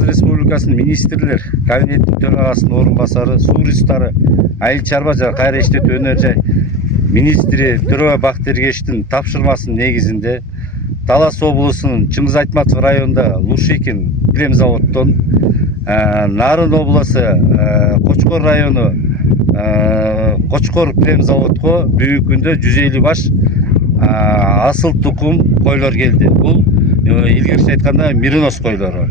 Кыргыз Республикасынын министрлер кабинетинин төрагасынын орун басары, суу ресурстары, айыл чарба жана кайра иштетүү өнөр жай министри Төрөбай Бактыргечтин тапшырмасынын негизинде Талас облусунун Чыңгыз Айтматов районунда Лушикин плем заводдон, Нарын облусу Кочкор району Кочкор плем заводко бүгүнкү күндө 150 баш асыл тукум койлор келди. Бул илгерче айтканда меринос койлору,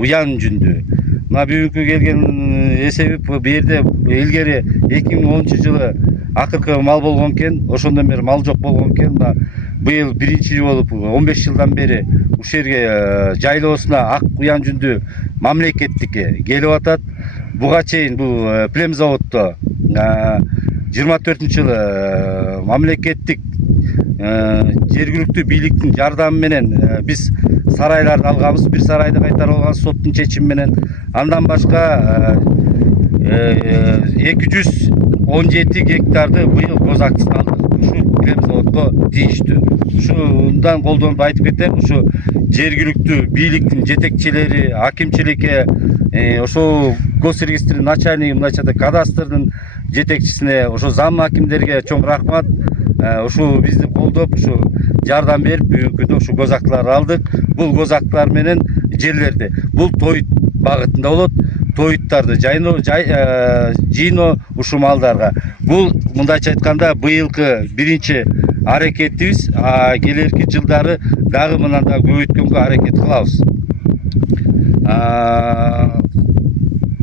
уян жүндүү. Мына бүгүнкү келген эсеби бу жерде илгери 2010 жылы акыркы мал болгон экен, ошондон бери мал жок болгон экен. Быйыл биринчи болуп 15 жылдан бери ушул жерге жайлоосуна ак уян жүндүү мамлекеттикке келип атат. Буга чейин бул плем заводдо 24 жылы мамлекеттик жергиликтүү бийликтин жардамы менен биз сарайларды алганбыз. Бир сарайды кайтарып алганбыз соттун чечими менен. Андан башка 217 гектарды быйыл көз акчасын алдык. Ушул плем заводко тийиштүү. Ушундан колдонуп айтып кетем, ушу жергиликтүү бийликтин жетекчилери, акимчиликке, ошол госрегистрдин начальниги, мындайча кадастрдын жетекчисине, ошо зам акимдерге чоң рахмат. Ушу бизди колдоп, ушу жардам берип, бүгүнкү күндө ушу көз актыларды алдык. Бул көз актылар менен жерлерди, бул Тоют багытында болот. Тоюттарды жыйно ушу малдарга. Бул мындайча айтканда быйылкы биринчи аракетибиз, келерки жылдары дагы мындан да көбөйткөнгө аракет кылабыз.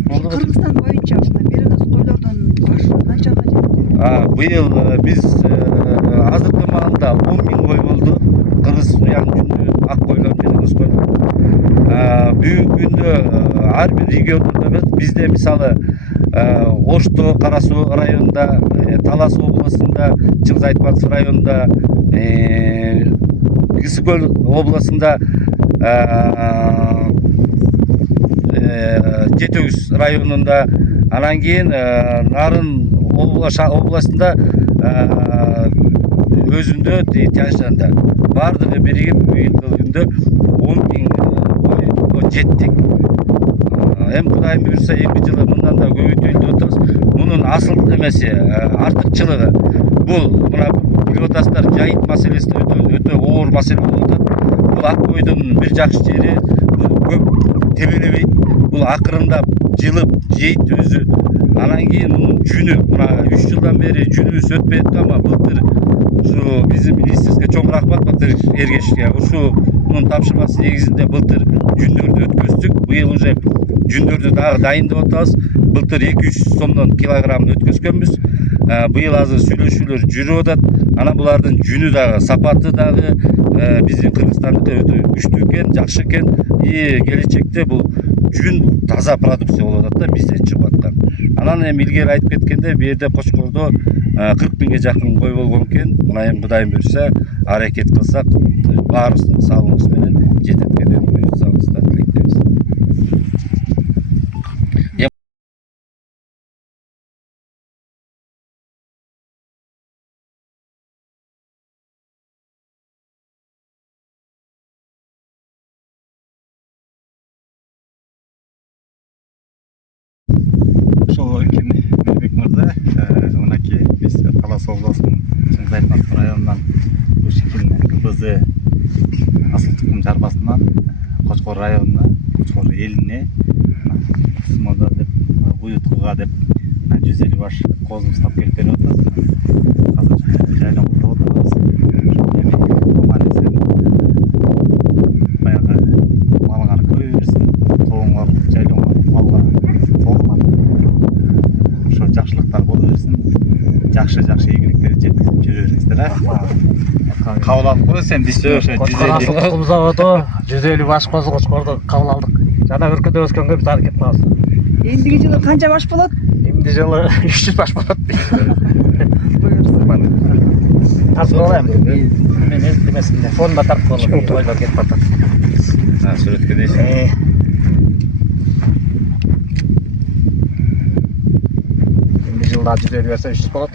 Кыргызстан боюнча меринос койлордун башы канчага жетти? Быйыл биз азыркы маалда 10.000 кой болду. Кыргыз уян жүндүү ак койлор, меринос койлор. Бүгүнкү күндө ар бир региондо бизде мисалы Ошто, Кара Суу районунда, Талас областында, Чыңгыз Айтматов районунда, Кысы Көл областында, Жетөгүз районунда, анан кийин Нарын областында өзүндө Тяньшанда бардыгы биригип быйылкы күндө 10.000 кой жеттик. Кудайым буйрса эки жылы мындан да көбөйтөлү деп атабыз. Мунун асыл эмеси, артыкчылыгы бул мына билип атасыздар, жайыт маселеси өтө оор маселе болуп атат. Бул ак койдун бир жакшы жери көп тебелебейт. Бул акырындап жылып жейт өзү. Анан кийин мунун жүнү, мына 3 жылдан бери жүнүбүз өтпөй аткан, былтыр ушу биздин министрибизге чоң рахмат Бактыр Эргечке. Ушунун тапшырмасы негизинде былтыр жүндөрдү өткөздүк. Быйыл уже жүндөрдү дагы дайындап атабыз. Былтыр 200 сомдон килограммын өткөзгөнбүз. Быйыл азыр сүйлөшүүлөр жүрүп атат. Анан булардын жүнү дагы, сапаты дагы биздин Кыргызстандыкы өтө күчтүү экен, жакшы экен. Келечекте бул жүн таза продукция болуп атат да, бизден чыгып аткан. Анан эми илгери айтып кеткенде, бу жерде Кочкордо 40.000 жакын кой болгон экен. Мына эми Кудайым буйрса аракет кылсак, баарыбыздын салымыбыз менен жететкенин буйрсабыздар тилектебиз. Ошол Эркин Мирбек мырза, мынакей биз Талас облусунун Чыңгыз Айтматов районунан Лушикин КПЗ асыл тукум жарбасынан Кочкор районуна, Кочкор элине Сумода деп, Буюткуга деп 150 баш козу уктап келип берип атабыз. Азыр жайлап отуруп атабыз. Баягы малыңар көбөй берсин, тоңор, жайлооңор малга толман. Ошо жакшылыктар боло берсин. Жакшы ийгиликтерди жеткизип жүрө бериңиздер. Кабыл алып коебуз сен дисте ошо 150 заводу 150 баш козу Кочкордо кабыл алдык. Жана өлкөдө өскөнгө биз аракет кылабыз. Эндиги жылы канча баш болот? Эмди жылы 300 баш болот. Азыр алайм. Мен өз демесинде фонда тартып алып ойлор кетип атат. Сүрөткө дейсиң. Эмди жылда 150 берсе 300 болот.